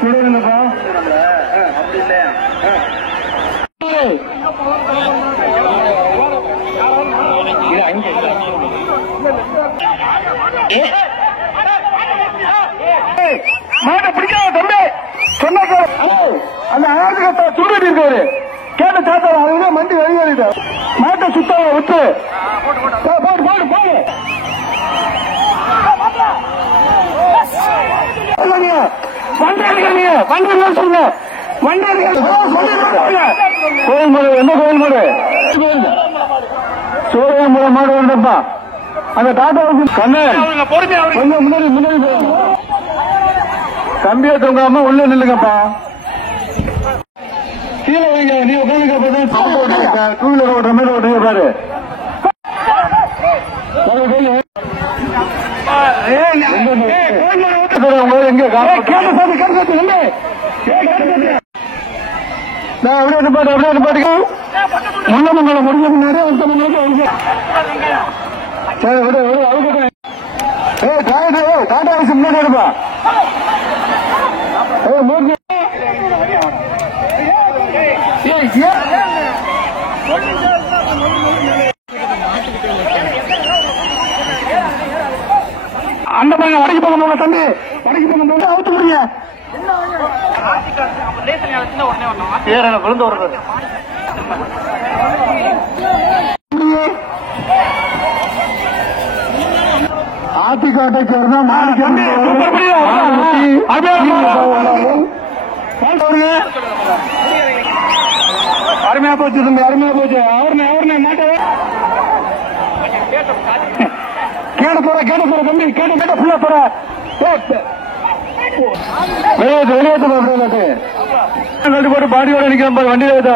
சுடுங்கப்பா. அப்படி இல்லையா? மாட்டை பிடிக்காத தம்பி சொன்ன அந்த ஆளுக்கு துண்டிட்டு இருக்காரு. கேட்ட தாத்தா அவங்க மண்டி வெளியேறிட்டு மாட்டை சுத்தாம விட்டு போடு போடு போடு. சொல்லுங்க கோயில் மாடு எந்த கோயில் மாடு? சோழமுறை மாடு வேண்டப்பா. அந்த டாட்டா கொஞ்சம் முன்னாடி முன்னாடி கம்பியை தூங்காம உள்ள நில்லுங்கப்பா. கீழே வைங்க. நீ உட்காந்துக்க. டூ வீலர் ஓட்டுற மாதிரி ஓட்டுங்க பாரு. முன்ன மங்கள முடிஞ்ச முன்னாடி டாடா வயசு முன்னாடி இருப்பா. அந்த பையன் வடக்கு பக்கம் போங்க தம்பி. வடக்கு பக்கம் போங்க அவுத்து முடிய விழுந்து வருது. ஆத்திக்காட்டை சேர்ந்த அருமையா போச்சு தம்பி, அருமையா போச்சு. அவருனே மாட்டே கேட போற தம்பி. கேட்ட ஃபுல்லா போற வெளியேற்ற போட்டு பாடியோட நிக்கிற வண்டியில ஏற்ற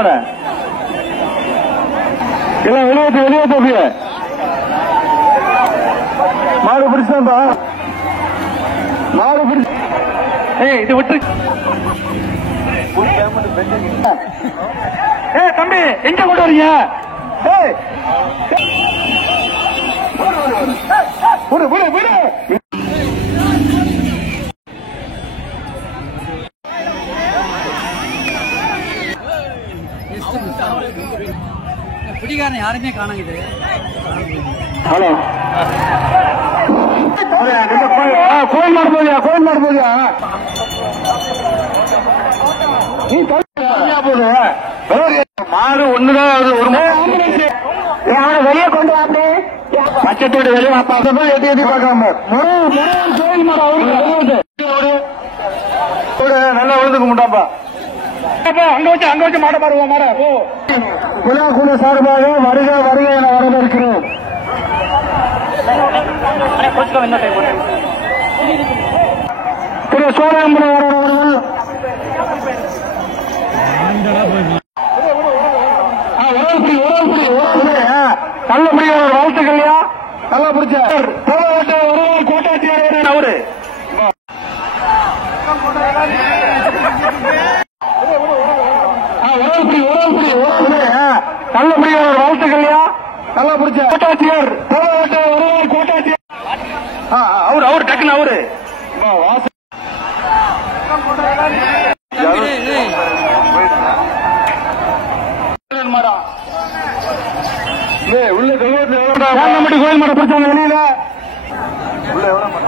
எல்லாம் வெளியேற்ற மாடு பிடிச்சாப்பா. மாடு பிடிச்சு இது விட்டு தம்பி எங்க கொண்டு வரீங்க? பிடிக்காரன் யாருமே காணாங்குது. ஹலோ கோயில் மாடு போதியா? கோயில் மாடு போதியா? மாடு ஒண்ணுதான் ஒரு வெளியே கொண்டு வாப்பே. பச்சத்தோடு வெளியே எட்டி எட்டி பார்க்காம கோயில் மாடு அவருக்கு நல்லா விழுந்துக்க முட்டாப்பா. அங்க வச்சு மாட பாருவோம். மாட குலா குல சார்பாக வருக வருக என வரவேற்கிறோம். திரு சோழாம்பரம் அவர்கள் நல்லபடியா ஒரு வாழ்த்துக்கள்யா. நல்லா பிடிச்ச கோட்டாட்சியாளர் அவரு நல்லபடியா ஒரு வாழ்த்துக்கள்யா. நல்லா பிடிச்ச கோட்டாட்சியர் கோட்டாட்சியர் அவரு டக்குன்னு அவரு உள்ள கோயில் மாட பிடிச்சாங்க வெளியில உள்ள எவ்வளவு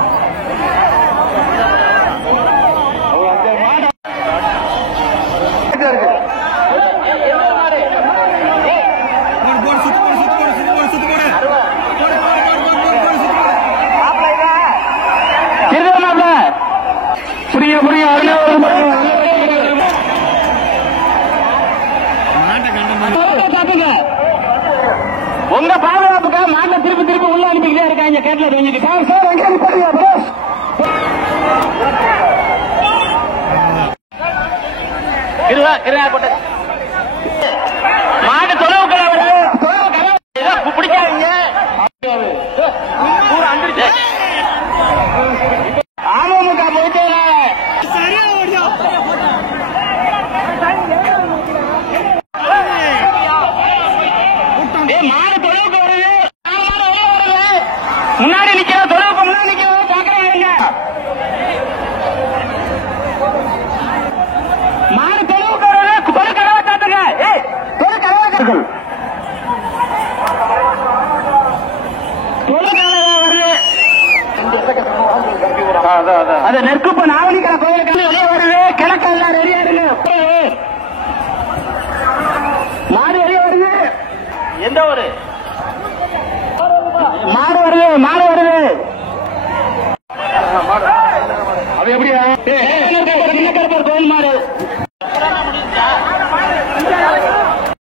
உங்க பாதுகாப்புக்காக மாட்டை திருப்பி உள்ள அனுப்பிக்கிட்டே இருக்காங்க. கேட்ல மாட்டு தொலைவு பிடிக்காதீங்க. அமமுக போயிட்டு மாடு தொலைவுக்கு வருது. முன்னாடி நிக்கிற தொலைவுக்கு முன்னாடி நிக்கிற பாக்குறாங்க. அது நெற்குப்ப நாவலிக்கிற கோயிலுக்கு வெளியே வருது. கிழக்கு எல்லாம் ரெடியா இருங்க. மாடு வெளியே வருது. எந்த ஊரு? மாடு வருது, மாடு வருது. அது எப்படியா கோயில் மாடு